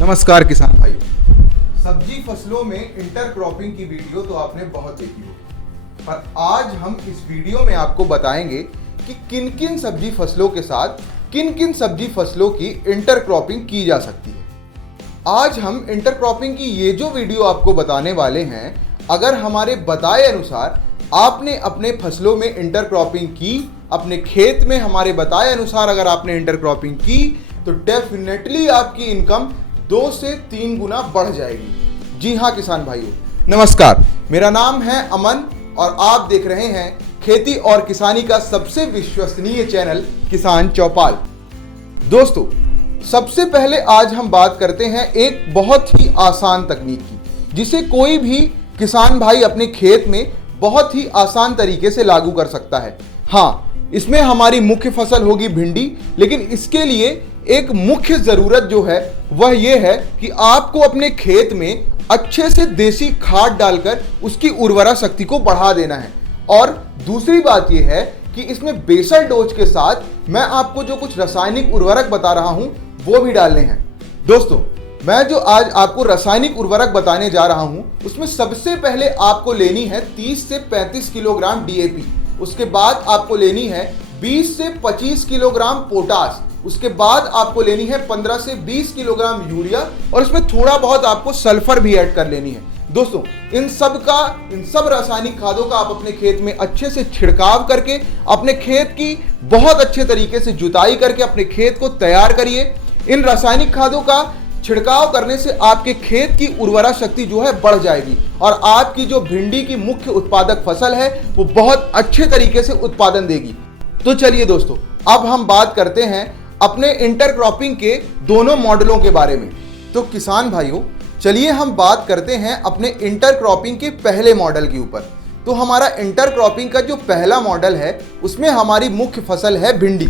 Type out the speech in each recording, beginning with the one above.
नमस्कार किसान भाइयों। सब्जी फसलों में इंटरक्रॉपिंग की वीडियो तो आपने बहुत देखी होगी, पर आज हम इस वीडियो में आपको बताएंगे कि किन किन सब्जी फसलों के साथ किन किन सब्जी फसलों की इंटरक्रॉपिंग की जा सकती है। आज हम इंटरक्रॉपिंग की ये जो वीडियो आपको बताने वाले हैं, अगर हमारे बताए अनुसार आपने अपने फसलों में इंटरक्रॉपिंग की, अपने खेत में हमारे बताए अनुसार अगर आपने इंटरक्रॉपिंग की, तो डेफिनेटली आपकी इनकम 2 से 3 गुना बढ़ जाएगी। जी हाँ किसान भाइयों, नमस्कार। मेरा नाम है अमन और आप देख रहे हैं खेती और किसानी का सबसे विश्वसनीय चैनल किसान चौपाल। दोस्तों, सबसे पहले आज हम बात करते हैं एक बहुत ही आसान तकनीक की, जिसे कोई भी किसान भाई अपने खेत में बहुत ही आसान तरीके से लागू कर सकता है। हाँ, इसमें हमारी मुख्य फसल होगी भिंडी, लेकिन इसके लिए एक मुख्य जरूरत जो है वह यह है कि आपको अपने खेत में अच्छे से देसी खाद डालकर उसकी उर्वरा शक्ति को बढ़ा देना है। और दूसरी बात यह है कि इसमें बेसल डोज के साथ मैं आपको जो कुछ रासायनिक उर्वरक बता रहा हूं वो भी डालने हैं। दोस्तों, मैं जो आज आपको रासायनिक उर्वरक बताने जा रहा हूं, उसमें सबसे पहले आपको लेनी है 30 से 35 किलोग्राम डीएपी। उसके बाद आपको लेनी है 20 से 25 किलोग्राम पोटास। उसके बाद आपको लेनी है 15 से 20 किलोग्राम यूरिया, और इसमें थोड़ा बहुत आपको सल्फर भी ऐड कर लेनी है। दोस्तों, इन सब रासायनिक खादों का आप अपने खेत में अच्छे से छिड़काव करके, अपने खेत की बहुत अच्छे तरीके से जुताई करके अपने खेत को तैयार करिए। इन रासायनिक खादों का छिड़काव करने से आपके खेत की उर्वरा शक्ति जो है बढ़ जाएगी और आपकी जो भिंडी की मुख्य उत्पादक फसल है वो बहुत अच्छे तरीके से उत्पादन देगी। तो चलिए दोस्तों, अब हम बात करते हैं अपने इंटरक्रॉपिंग के दोनों मॉडलों के बारे में। तो किसान भाइयों, चलिए हम बात करते हैं अपने इंटरक्रॉपिंग के पहले मॉडल के ऊपर। तो हमारा इंटरक्रॉपिंग का जो पहला मॉडल है, उसमें हमारी मुख्य फसल है भिंडी।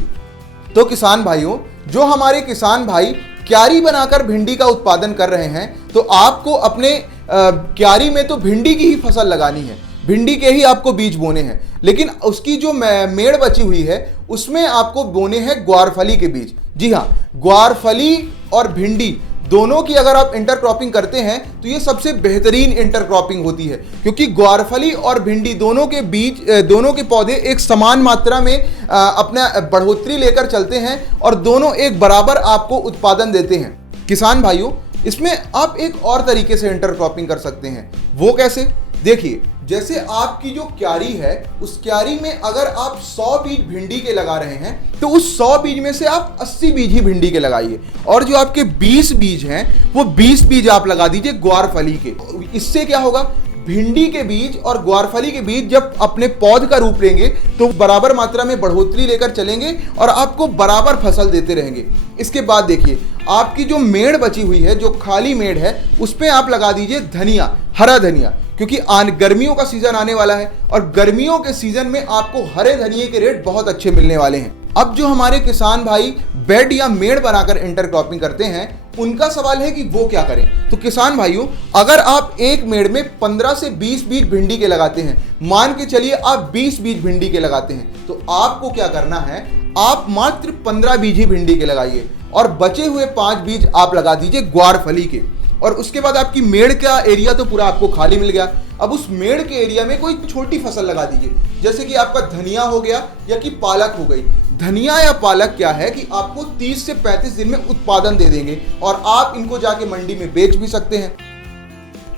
तो किसान भाइयों, जो हमारे किसान भाई क्यारी बनाकर भिंडी का उत्पादन कर रहे हैं, तो आपको अपने क्यारी में तो भिंडी की ही फसल लगानी है, भिंडी के ही आपको बीज बोने हैं। लेकिन उसकी जो मेड़ बची हुई है उसमें आपको बोने हैं ग्वारफली के बीज। जी हाँ, ग्वारफली और भिंडी दोनों की अगर आप इंटरक्रॉपिंग करते हैं तो ये सबसे बेहतरीन इंटरक्रॉपिंग होती है, क्योंकि ग्वारफली और भिंडी दोनों के बीज, दोनों के पौधे एक समान मात्रा में अपना बढ़ोतरी लेकर चलते हैं और दोनों एक बराबर आपको उत्पादन देते हैं। किसान भाइयों, इसमें आप एक और तरीके से इंटरक्रॉपिंग कर सकते हैं। वो कैसे? देखिए, जैसे आपकी जो क्यारी है, उस क्यारी में अगर आप 100 बीज भिंडी के लगा रहे हैं, तो उस 100 बीज में से आप 80 बीज ही भिंडी के लगाइए, और जो आपके 20 बीज हैं वो 20 बीज आप लगा दीजिए ग्वारफली के। इससे क्या होगा, भिंडी के बीज और ग्वारफली के बीज जब अपने पौध का रूप लेंगे तो बराबर मात्रा में बढ़ोतरी लेकर चलेंगे और आपको बराबर फसल देते रहेंगे। इसके बाद देखिए, आपकी जो मेड़ बची हुई है, जो खाली मेड़ है, उस पे आप लगा दीजिए धनिया, हरा धनिया, क्योंकि गर्मियों का सीजन आने वाला है और गर्मियों के सीजन में आपको हरे धनिये के रेट बहुत अच्छे मिलने वाले हैं। अब जो हमारे किसान भाई बेड या मेड़ बनाकर इंटरक्रॉपिंग करते हैं, उनका सवाल है कि वो क्या करें। तो किसान भाइयों, अगर आप एक मेड़ में 15 से 20 बीज भिंडी के लगाते हैं, मान के चलिए आप 20 बीज भिंडी के लगाते हैं, तो आपको क्या करना है, आप मात्र 15 बीज ही भिंडी के लगाइए और बचे हुए 5 बीज आप लगा दीजिए ग्वारफली के। और उसके बाद आपकी मेड़ का एरिया तो पूरा आपको खाली मिल गया। अब उस मेड़ के एरिया में कोई छोटी फसल लगा दीजिए, जैसे कि आपका धनिया हो गया या कि पालक हो गई। धनिया या पालक क्या है कि आपको 30 से 35 दिन में उत्पादन दे देंगे और आप इनको जाके मंडी में बेच भी सकते हैं।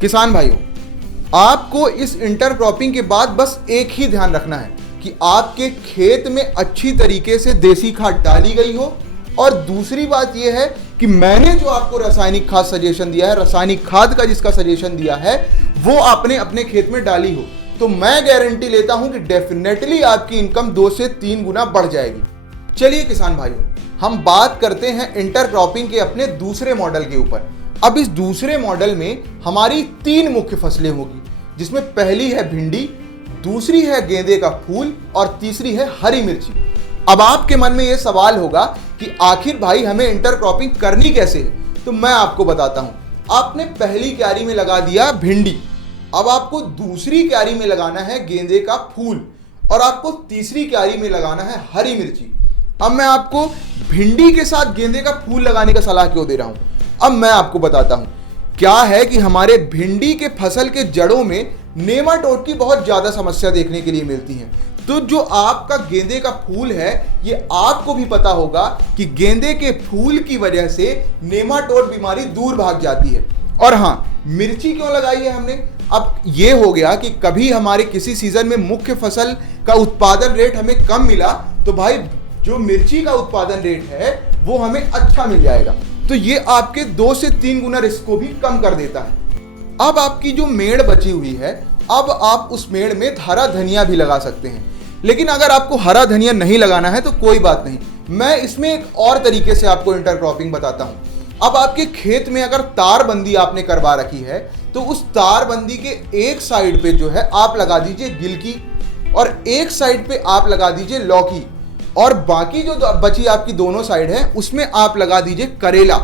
किसान भाइयों, आपको इस इंटरक्रॉपिंग के बाद बस एक ही ध्यान रखना है कि आपके खेत में अच्छी तरीके से देसी खाद डाली गई हो, और दूसरी बात यह है कि मैंने जो आपको रासायनिक खाद सजेशन दिया है, रासायनिक खाद का जिसका सजेशन दिया है, वो आपने अपने खेत में डाली हो, तो मैं गारंटी लेता हूं कि डेफिनेटली आपकी इनकम 2 से 3 गुना बढ़ जाएगी। चलिए किसान भाइयों, हम बात करते हैं इंटरक्रॉपिंग के अपने दूसरे मॉडल के ऊपर। अब इस दूसरे मॉडल में हमारी 3 मुख्य फसलें होगी, जिसमें पहली है भिंडी, दूसरी है गेंदे का फूल और तीसरी है हरी मिर्ची। अब आपके मन में यह सवाल होगा कि आखिर भाई हमें इंटरक्रॉपिंग करनी कैसे है, तो मैं आपको बताता हूं। आपने पहली क्यारी में लगा दिया भिंडी, अब आपको दूसरी क्यारी में लगाना है गेंदे का फूल और आपको तीसरी क्यारी में लगाना है हरी मिर्ची। अब मैं आपको भिंडी के साथ गेंदे का फूल लगाने का सलाह क्यों दे रहा हूं? अब मैं आपको बताता हूं क्या है कि हमारे भिंडी के फसल के जड़ों में नेमाटोड की बहुत ज्यादा समस्या देखने के लिए मिलती है। तो जो आपका गेंदे का फूल है, ये आपको भी पता होगा कि गेंदे के फूल की वजह से नेमाटोड बीमारी दूर भाग जाती है। और हाँ, मिर्ची क्यों लगाई है हमने? अब ये हो गया कि कभी हमारे किसी सीजन में मुख्य फसल का उत्पादन रेट हमें कम मिला, तो भाई जो मिर्ची का उत्पादन रेट है वो हमें अच्छा मिल जाएगा। तो ये आपके 2 से 3 गुना रिस्क को भी कम कर देता है। अब आपकी जो मेड़ बची हुई है, अब आप उस मेड़ में हरा धनिया भी लगा सकते हैं। लेकिन अगर आपको हरा धनिया नहीं लगाना है तो कोई बात नहीं, मैं इसमें एक और तरीके से आपको इंटरक्रॉपिंग बताता हूं। अब आपके खेत में अगर तारबंदी आपने करवा रखी है, तो उस तारबंदी के एक साइड पे जो है आप लगा दीजिए गिलकी, और एक साइड पे आप लगा दीजिए लौकी, और बाकी जो बची आपकी दोनों साइड है उसमें आप लगा दीजिए करेला।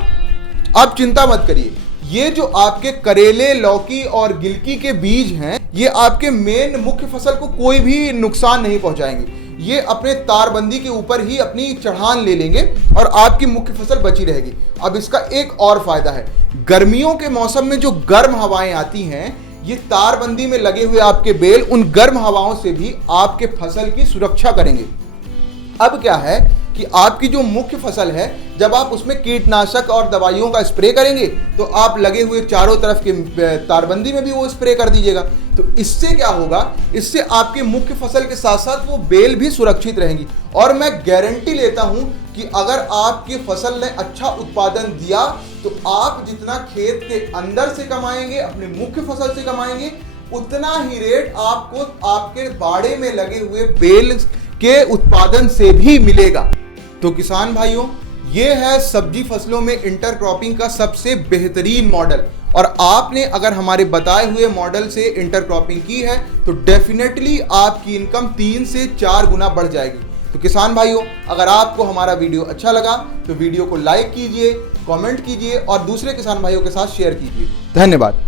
आप चिंता मत करिए, ये जो आपके करेले, लौकी और गिलकी के बीज हैं, ये आपके मेन मुख्य फसल को कोई भी नुकसान नहीं पहुंचाएंगे। ये अपने तारबंदी के ऊपर ही अपनी चढ़ान ले लेंगे और आपकी मुख्य फसल बची रहेगी। अब इसका एक और फायदा है, गर्मियों के मौसम में जो गर्म हवाएं आती हैं, ये तारबंदी में लगे हुए आपके बेल उन गर्म हवाओं से भी आपके फसल की सुरक्षा करेंगे। अब क्या है कि आपकी जो मुख्य फसल है, जब आप उसमें कीटनाशक और दवाइयों का स्प्रे करेंगे, तो आप लगे हुए चारों तरफ के तारबंदी में भी वो स्प्रे कर दीजिएगा। तो इससे क्या होगा, इससे आपके मुख्य फसल के साथ साथ वो बेल भी सुरक्षित रहेंगी। और मैं गारंटी लेता हूं कि अगर आपकी फसल ने अच्छा उत्पादन दिया, तो आप जितना खेत के अंदर से कमाएंगे, अपने मुख्य फसल से कमाएंगे, उतना ही रेट आपको आपके बाड़े में लगे हुए बेल के उत्पादन से भी मिलेगा। तो किसान भाइयों, ये है सब्जी फसलों में इंटरक्रॉपिंग का सबसे बेहतरीन मॉडल। और आपने अगर हमारे बताए हुए मॉडल से इंटरक्रॉपिंग की है, तो डेफिनेटली आपकी इनकम 3 से 4 गुना बढ़ जाएगी। तो किसान भाइयों, अगर आपको हमारा वीडियो अच्छा लगा तो वीडियो को लाइक कीजिए, कमेंट कीजिए और दूसरे किसान भाइयों के साथ शेयर कीजिए। धन्यवाद।